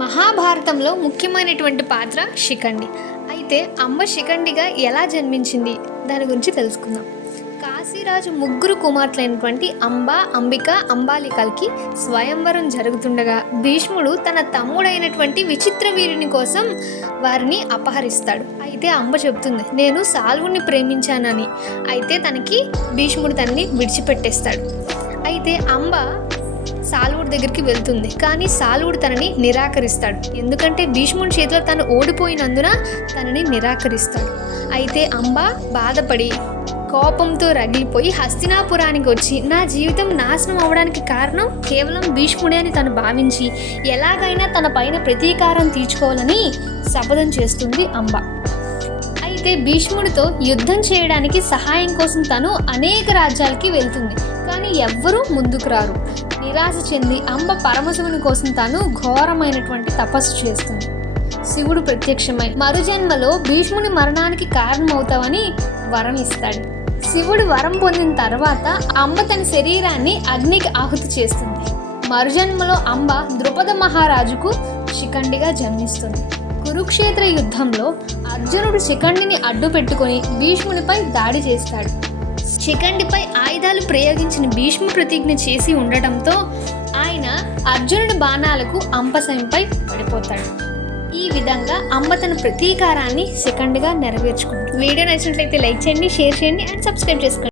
మహాభారతంలో ముఖ్యమైనటువంటి పాత్ర శిఖండి. అయితే అమ్మ శిఖండిగా ఎలా జన్మించింది? దాని గురించి తెలుసుకుందాం. కాశీరాజు ముగ్గురు కుమార్తెలైనటువంటి అంబ అంబిక అంబాలికలకి స్వయంవరం జరుగుతుండగా భీష్ముడు తన తమ్ముడైనటువంటి విచిత్ర వీరుని కోసం వారిని అపహరిస్తాడు. అయితే అంబ చెప్తుంది నేను సాల్వుని ప్రేమించానని. అయితే తనకి భీష్ముడు తనని విడిచిపెట్టేస్తాడు. అయితే అంబ సాల్వుడ్ దగ్గరికి వెళ్తుంది. కానీ సాల్వుడ్ తనని నిరాకరిస్తాడు. ఎందుకంటే భీష్ముడి చేతిలో తను ఓడిపోయినందున తనని నిరాకరిస్తాడు. అయితే అంబ బాధపడి కోపంతో రగిలిపోయి హస్తినాపురానికి వచ్చి నా జీవితం నాశనం అవడానికి కారణం కేవలం భీష్ముడే అని తను భావించి ఎలాగైనా తన పైన ప్రతీకారం తీర్చుకోవాలని శపథం చేస్తుంది అంబ. అయితే భీష్ముడితో యుద్ధం చేయడానికి సహాయం కోసం తను అనేక రాజ్యాలకి వెళ్తుంది. కానీ ఎవ్వరూ ముందుకు రారు. నిరాశ చెంది అంబ పరమశివుని కోసం తాను ఘోరమైనటువంటి తపస్సు చేస్తుంది. శివుడు ప్రత్యక్షమై మరుజన్మలో భీష్ముని మరణానికి కారణమవుతావని వరం ఇస్తాడు. శివుడు వరం పొందిన తర్వాత అంబ తన శరీరాన్ని అగ్నికి ఆహుతి చేస్తుంది. మరుజన్మలో అంబ ద్రుపద మహారాజుకు శిఖండిగా జన్మిస్తుంది. కురుక్షేత్ర యుద్ధంలో అర్జునుడు శిఖండిని అడ్డు పెట్టుకొని భీష్మునిపై దాడి చేస్తాడు. శిఖండిపై ఆయుధాలు ప్రయోగించిన భీష్మ ప్రతిజ్ఞ చేసి ఉండటంతో ఆయన అర్జునుడి బాణాలకు అంపసంపై పడిపోతాడు. ఈ విధంగా అంబ తన ప్రతీకారాన్ని శిఖండిగా నెరవేర్చుకుంటుంది. వీడియో నచ్చినట్లయితే లైక్ చేయండి షేర్ చేయండి అండ్ సబ్స్క్రైబ్ చేసుకోండి.